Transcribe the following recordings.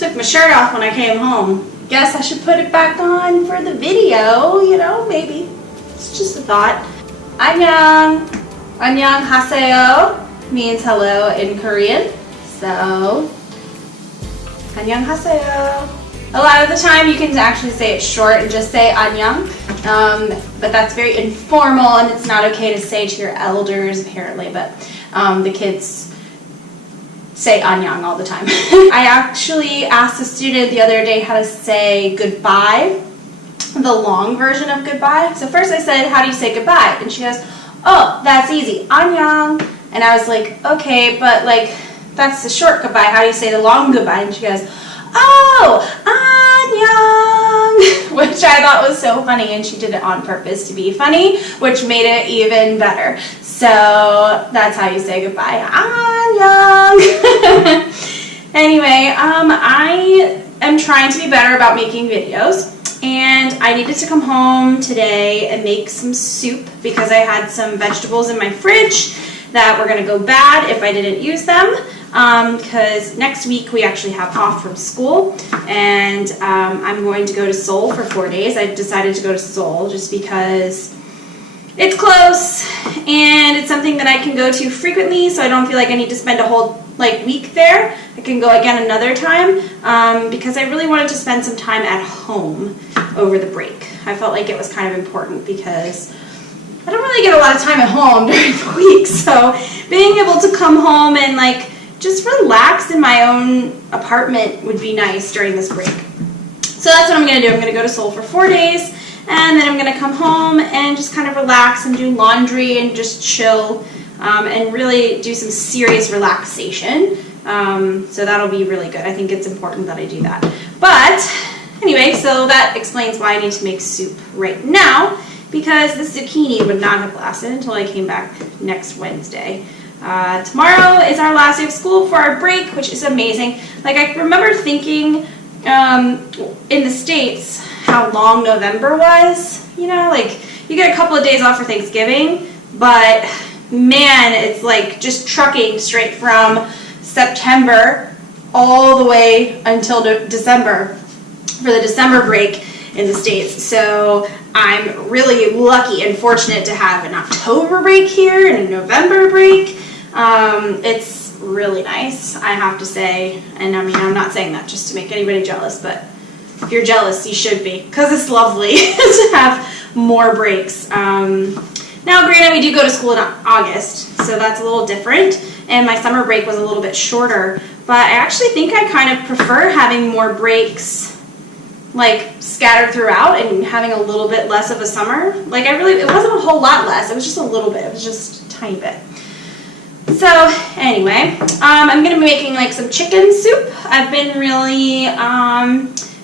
Took my shirt off when I came home. Guess I should put it back on for the video, you know, maybe. It's just a thought. Annyeong. Annyeong haseyo means hello in Korean. So, annyeong haseyo. A lot of the time you can actually say it short and just say annyeong. But that's very informal and it's not okay to say to your elders apparently, but the kids say annyeong all the time. I actually asked a student the other day how to say goodbye, the long version of goodbye. So first I said, how do you say goodbye? And she goes, oh, that's easy, annyeong. And I was like, okay, but like, that's the short goodbye. How do you say the long goodbye? And she goes, oh, annyeong, which I thought was so funny, and she did it on purpose to be funny, which made it even better. So that's how you say goodbye, annyeong. Anyway, I am trying to be better about making videos, and I needed to come home today and make some soup because I had some vegetables in my fridge that were going to go bad if I didn't use them. Because next week we actually have off from school, and I'm going to go to Seoul for 4 days. I decided to go to Seoul just because it's close and it's something that I can go to frequently, so I don't feel like I need to spend a whole week there. I can go again another time because I really wanted to spend some time at home over the break. I felt like it was kind of important because I don't really get a lot of time at home during the week, so being able to come home and just relax in my own apartment would be nice during this break. So that's what I'm going to do. I'm going to go to Seoul for 4 days, and then I'm going to come home and just kind of relax and do laundry and just chill and really do some serious relaxation. So that'll be really good. I think it's important that I do that. But anyway, so that explains why I need to make soup right now, because the zucchini would not have lasted until I came back next Wednesday. Tomorrow is our last day of school for our break, which is amazing. I remember thinking in the States how long November was. You know, you get a couple of days off for Thanksgiving, but man, it's just trucking straight from September all the way until December for the December break in the States. So I'm really lucky and fortunate to have an October break here and a November break. It's really nice, I have to say, and I mean, I'm not saying that just to make anybody jealous, but if you're jealous, you should be, because it's lovely to have more breaks. Now, granted, we do go to school in August, so that's a little different, and my summer break was a little bit shorter, but I actually think I kind of prefer having more breaks scattered throughout and having a little bit less of a summer. It wasn't a whole lot less, it was just a little bit, it was just a tiny bit. So anyway, I'm going to be making some chicken soup. I've been really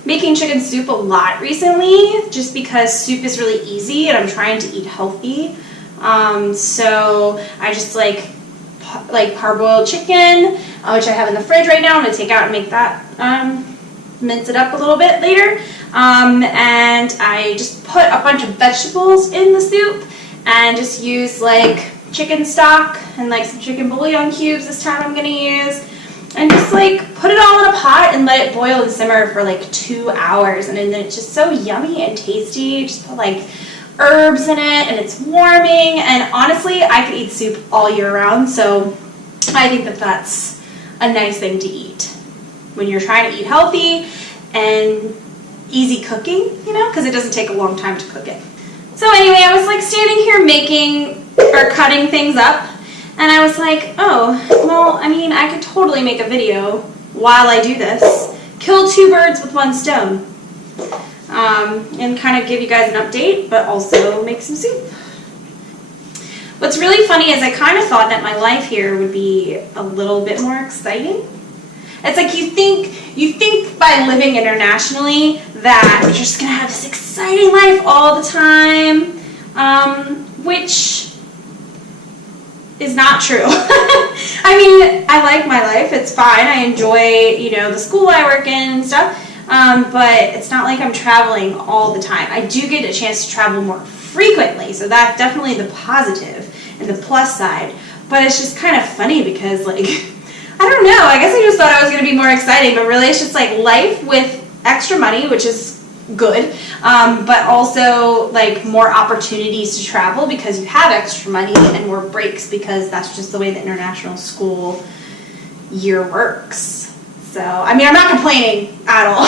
making chicken soup a lot recently just because soup is really easy and I'm trying to eat healthy. So I just parboiled chicken, which I have in the fridge right now. I'm going to take out and make that, mince it up a little bit later. And I just put a bunch of vegetables in the soup and just use chicken stock and some chicken bouillon cubes this time I'm going to use, and just put it all in a pot and let it boil and simmer for 2 hours, and then it's just so yummy and tasty. You just put herbs in it and it's warming, and honestly I could eat soup all year round, so I think that that's a nice thing to eat when you're trying to eat healthy and easy cooking, because it doesn't take a long time to cook it. So anyway, I was standing here cutting things up, and I was oh, well, I mean, I could totally make a video while I do this, kill 2 birds with 1 stone, and kind of give you guys an update, but also make some soup. What's really funny is I kind of thought that my life here would be a little bit more exciting. It's you think by living internationally that you're just going to have this exciting life all the time, which is not true. I mean, I like my life. It's fine. I enjoy, the school I work in and stuff, but it's not like I'm traveling all the time. I do get a chance to travel more frequently, so that's definitely the positive and the plus side, but it's just kind of funny because, I don't know. I guess I just thought I was going to be more exciting, but really it's just like life with extra money, which is good, but also like more opportunities to travel because you have extra money, and more breaks because that's just the way the international school year works. So, I mean, I'm not complaining at all.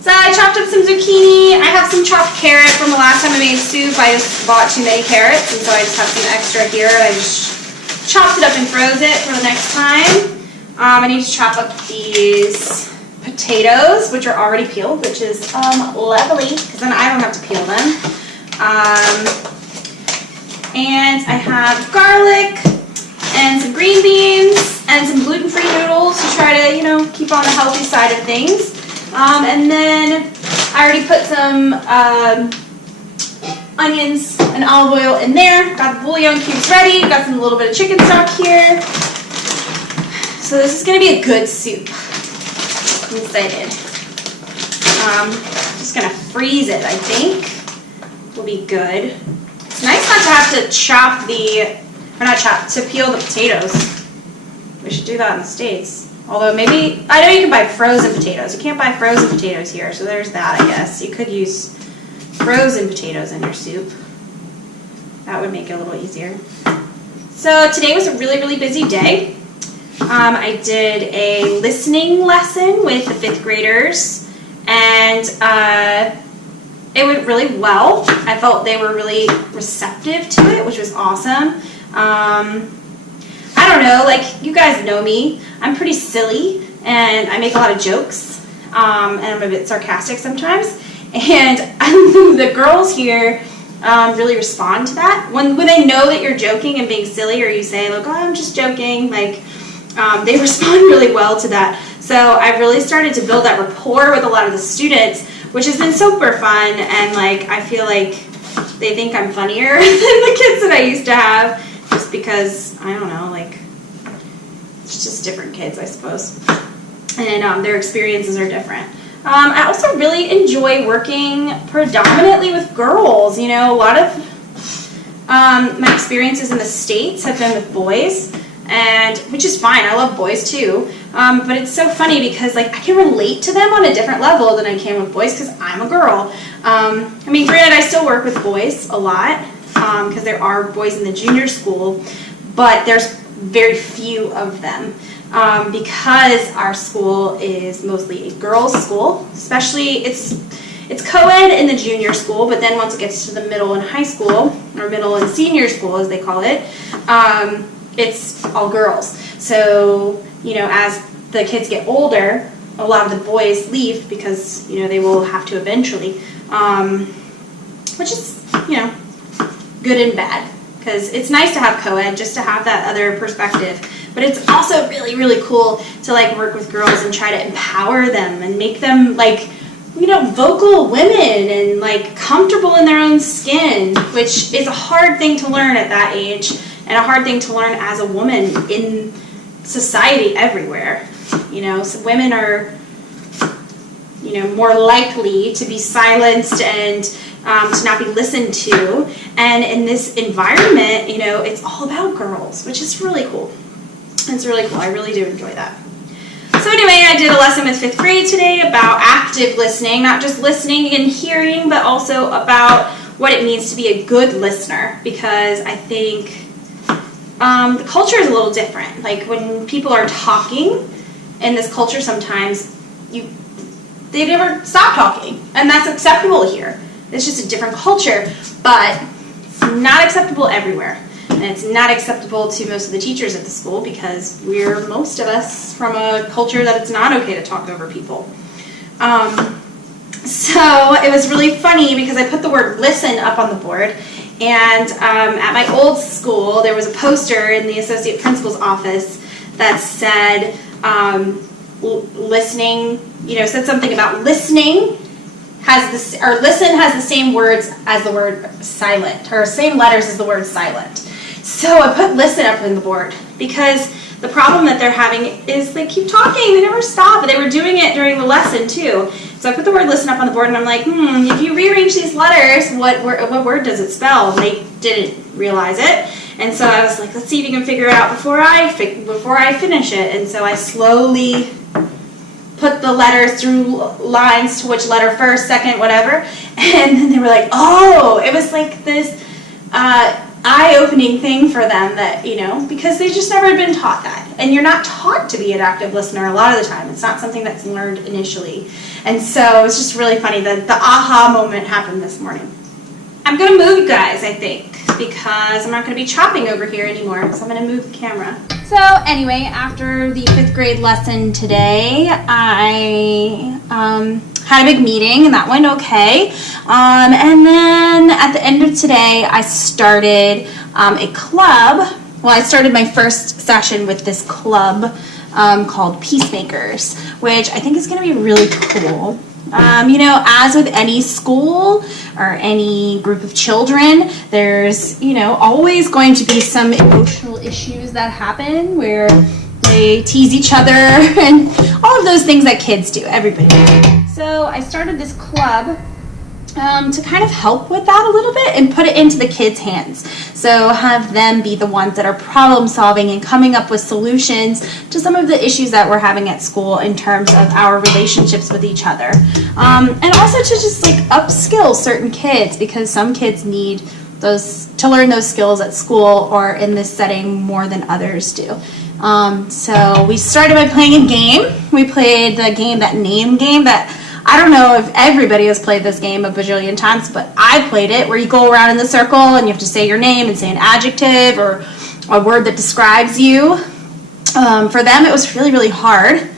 So I chopped up some zucchini. I have some chopped carrot from the last time I made soup. I just bought too many carrots, and so I just have some extra here. I just chopped it up and froze it for the next time. I need to chop up these potatoes, which are already peeled, which is lovely, because then I don't have to peel them. And I have garlic and some green beans and some gluten-free noodles to try to, you know, keep on the healthy side of things. And then I already put some onions and olive oil in there. Got the bouillon cubes ready. Got some little bit of chicken stock here. So this is going to be a good soup. I'm excited. Just going to freeze it, I think. Will be good. It's nice not to have to chop to peel the potatoes. We should do that in the States. Although maybe, I know you can buy frozen potatoes. You can't buy frozen potatoes here, so there's that, I guess. You could use frozen potatoes in your soup. That would make it a little easier. So today was a really, really busy day. I did a listening lesson with the 5th graders, and it went really well. I felt they were really receptive to it, which was awesome. I don't know, like, you guys know me. I'm pretty silly, and I make a lot of jokes, and I'm a bit sarcastic sometimes. And the girls here really respond to that. When they know that you're joking and being silly, or you say, like, oh, I'm just joking, like, they respond really well to that. So I've really started to build that rapport with a lot of the students, which has been super fun, and, like, I feel like they think I'm funnier than the kids that I used to have, just because, I don't know, like, it's just different kids, I suppose, and their experiences are different. I also really enjoy working predominantly with girls. You know, a lot of my experiences in the States have been with boys, and which is fine. I love boys too, but it's so funny because, like, I can relate to them on a different level than I can with boys because I'm a girl. I mean, granted, I still work with boys a lot because there are boys in the junior school, but there's very few of them because our school is mostly a girls' school. Especially, it's co-ed in the junior school, but then once it gets to the middle and high school, or middle and senior school as they call it, it's all girls. So, you know, as the kids get older, a lot of the boys leave because, you know, they will have to eventually, which is, you know, good and bad. Because it's nice to have co-ed, just to have that other perspective. But it's also really, really cool to, like, work with girls and try to empower them and make them, like, you know, vocal women and, like, comfortable in their own skin, which is a hard thing to learn at that age and a hard thing to learn as a woman in society everywhere. You know, so women are, you know, more likely to be silenced and to not be listened to. And in this environment, you know, it's all about girls, which is really cool. It's really cool. I really do enjoy that. So anyway, I did a lesson with 5th grade today about active listening, not just listening and hearing, but also about what it means to be a good listener, because I think the culture is a little different. Like, when people are talking in this culture, sometimes they never stop talking, and that's acceptable here. It's just a different culture, but it's not acceptable everywhere. And it's not acceptable to most of the teachers at the school because most of us from a culture that it's not okay to talk over people. So it was really funny because I put the word listen up on the board, and at my old school there was a poster in the associate principal's office that said listening, you know, said something about listening listen has the same words as the word silent, or same letters as the word silent. So I put listen up on the board because the problem that they're having is they keep talking, they never stop, and they were doing it during the lesson too. So I put the word listen up on the board, and I'm like, if you rearrange these letters, what word does it spell? And they didn't realize it. And so I was like, let's see if you can figure it out before I finish it. And so I slowly put the letters through lines to which letter first, second, whatever. And then they were like, oh, it was like this eye-opening thing for them that, you know, because they just never had been taught that. And you're not taught to be an active listener a lot of the time. It's not something that's learned initially. And so it's just really funny that the aha moment happened this morning. I'm going to move you guys, I think, because I'm not going to be chopping over here anymore. So I'm going to move the camera. So anyway, after the 5th grade lesson today, I had a big meeting and that went okay. And then at the end of today, I started a club. Well, I started my first session with this club called Peacemakers, which I think is going to be really cool. You know, as with any school or any group of children, there's, you know, always going to be some emotional issues that happen where they tease each other and all of those things that kids do, everybody. So I started this club to kind of help with that a little bit and put it into the kids' hands. So have them be the ones that are problem solving and coming up with solutions to some of the issues that we're having at school in terms of our relationships with each other. And also to just like upskill certain kids, because some kids need to learn those skills at school or in this setting more than others do. So we started by playing a game. We played the game, that name game that I don't know if everybody has played this game a bajillion times, but I played it, where you go around in the circle and you have to say your name and say an adjective or a word that describes you. For them, it was really, really hard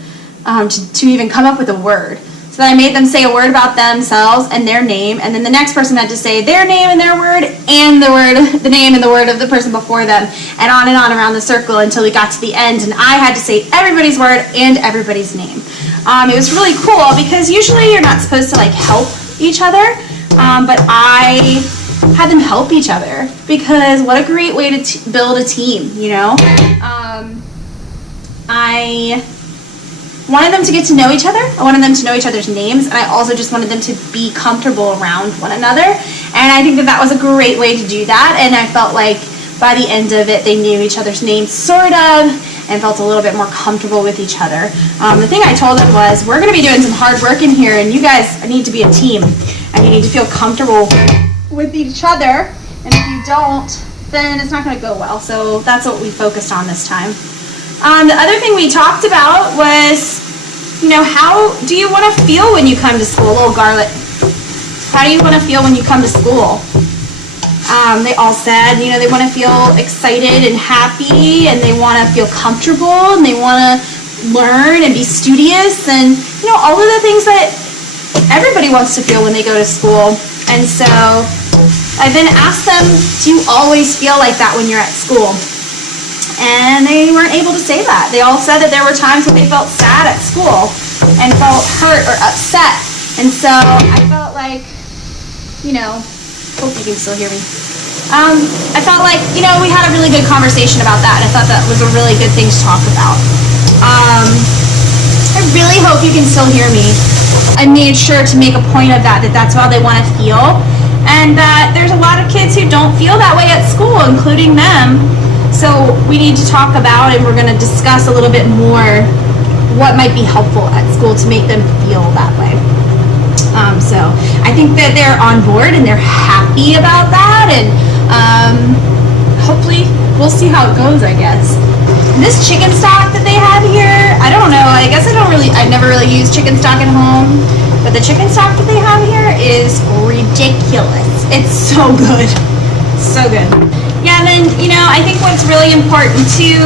to even come up with a word. So I made them say a word about themselves and their name, and then the next person had to say their name and their word and the name and the word of the person before them, and on around the circle until we got to the end, and I had to say everybody's word and everybody's name. It was really cool because usually you're not supposed to like help each other, but I had them help each other because what a great way to build a team, you know? I wanted them to get to know each other. I wanted them to know each other's names, and I also just wanted them to be comfortable around one another. And I think that that was a great way to do that, and I felt like by the end of it, they knew each other's names, sort of, and felt a little bit more comfortable with each other. The thing I told them was, we're going to be doing some hard work in here, and you guys need to be a team, and you need to feel comfortable with each other, and if you don't, then it's not going to go well. So that's what we focused on this time. The other thing we talked about was, you know, how do you want to feel when you come to school? Little Garlic. How do you want to feel when you come to school? They all said, you know, they want to feel excited and happy, and they want to feel comfortable, and they want to learn and be studious, and, you know, all of the things that everybody wants to feel when they go to school. And so I then asked them, do you always feel like that when you're at school? And they weren't able to say that. They all said that there were times when they felt sad at school and felt hurt or upset. And so I felt like, you know, hope you can still hear me. I felt like, you know, we had a really good conversation about that, and I thought that was a really good thing to talk about. I really hope you can still hear me. I made sure to make a point of that that's how they want to feel, and that there's a lot of kids who don't feel that way at school, including them. So we need to talk about, and we're going to discuss a little bit more what might be helpful at school to make them feel that way. So I think that they're on board and they're happy about that, and hopefully we'll see how it goes, I guess. This chicken stock that they have here, I don't know, I guess I've never really used chicken stock at home, but the chicken stock that they have here is ridiculous. It's so good. So good. Yeah, and then, you know, I think what's really important too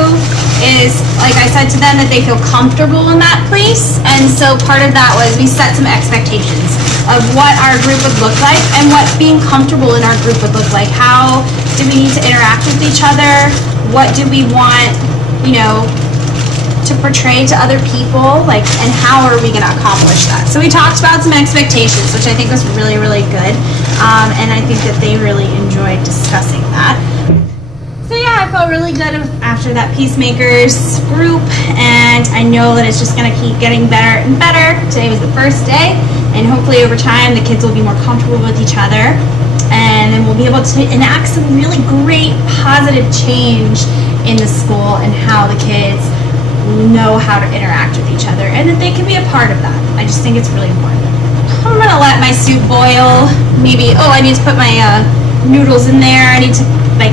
is, like I said to them, that they feel comfortable in that place. And so part of that was we set some expectations of what our group would look like and what being comfortable in our group would look like. How do we need to interact with each other? What do we want, you know, to portray to other people, like, and how are we going to accomplish that? So we talked about some expectations, which I think was really, really good, and I think that they really enjoyed discussing that. So yeah, I felt really good after that Peacemakers group, and I know that it's just going to keep getting better and better. Today was the first day, and hopefully over time the kids will be more comfortable with each other, and then we'll be able to enact some really great positive change in the school and how the kids know how to interact with each other and that they can be a part of that. I just think it's really important. I'm gonna let my soup boil. Maybe, I need to put my noodles in there. I need to like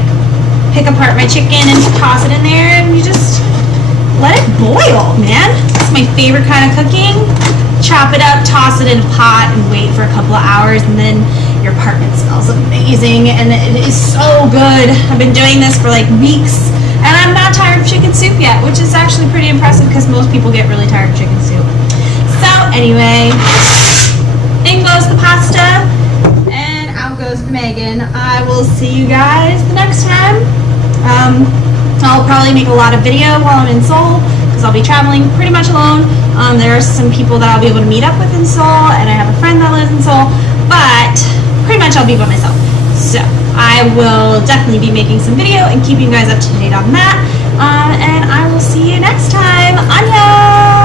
pick apart my chicken and toss it in there, and you just let it boil, man. It's my favorite kind of cooking. Chop it up, toss it in a pot, and wait for a couple of hours, and then your apartment smells amazing, and it is so good. I've been doing this for like weeks, and I'm not tired of chicken soup yet, which is actually pretty impressive because most people get really tired of chicken soup. So anyway, in goes the pasta, and out goes Megan. I will see you guys the next time. I'll probably make a lot of video while I'm in Seoul because I'll be traveling pretty much alone. There are some people that I'll be able to meet up with in Seoul, and I have a friend that lives in Seoul, but pretty much I'll be by myself. So I will definitely be making some video and keeping you guys up to date on that. And I will see you next time. Annyeong!